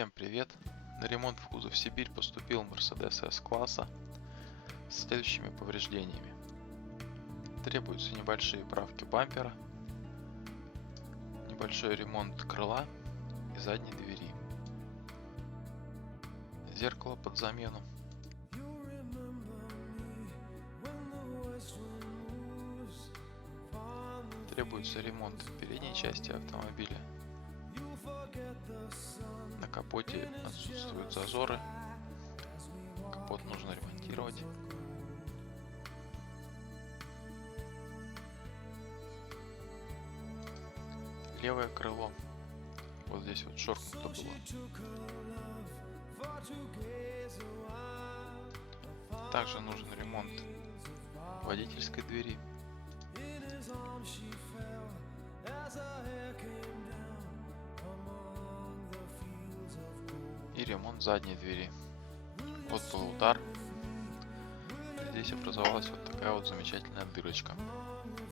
Всем привет! На ремонт в кузов Сибирь поступил Mercedes S-класса с следующими повреждениями. Требуются небольшие правки бампера, небольшой ремонт крыла и задней двери, зеркало под замену, требуется ремонт передней части автомобиля. На капоте отсутствуют зазоры, капот нужно ремонтировать. Левое крыло, вот здесь вот шоркнуто было. Также нужен ремонт водительской двери. И ремонт задней двери. Вот был удар. Здесь образовалась вот такая вот замечательная дырочка.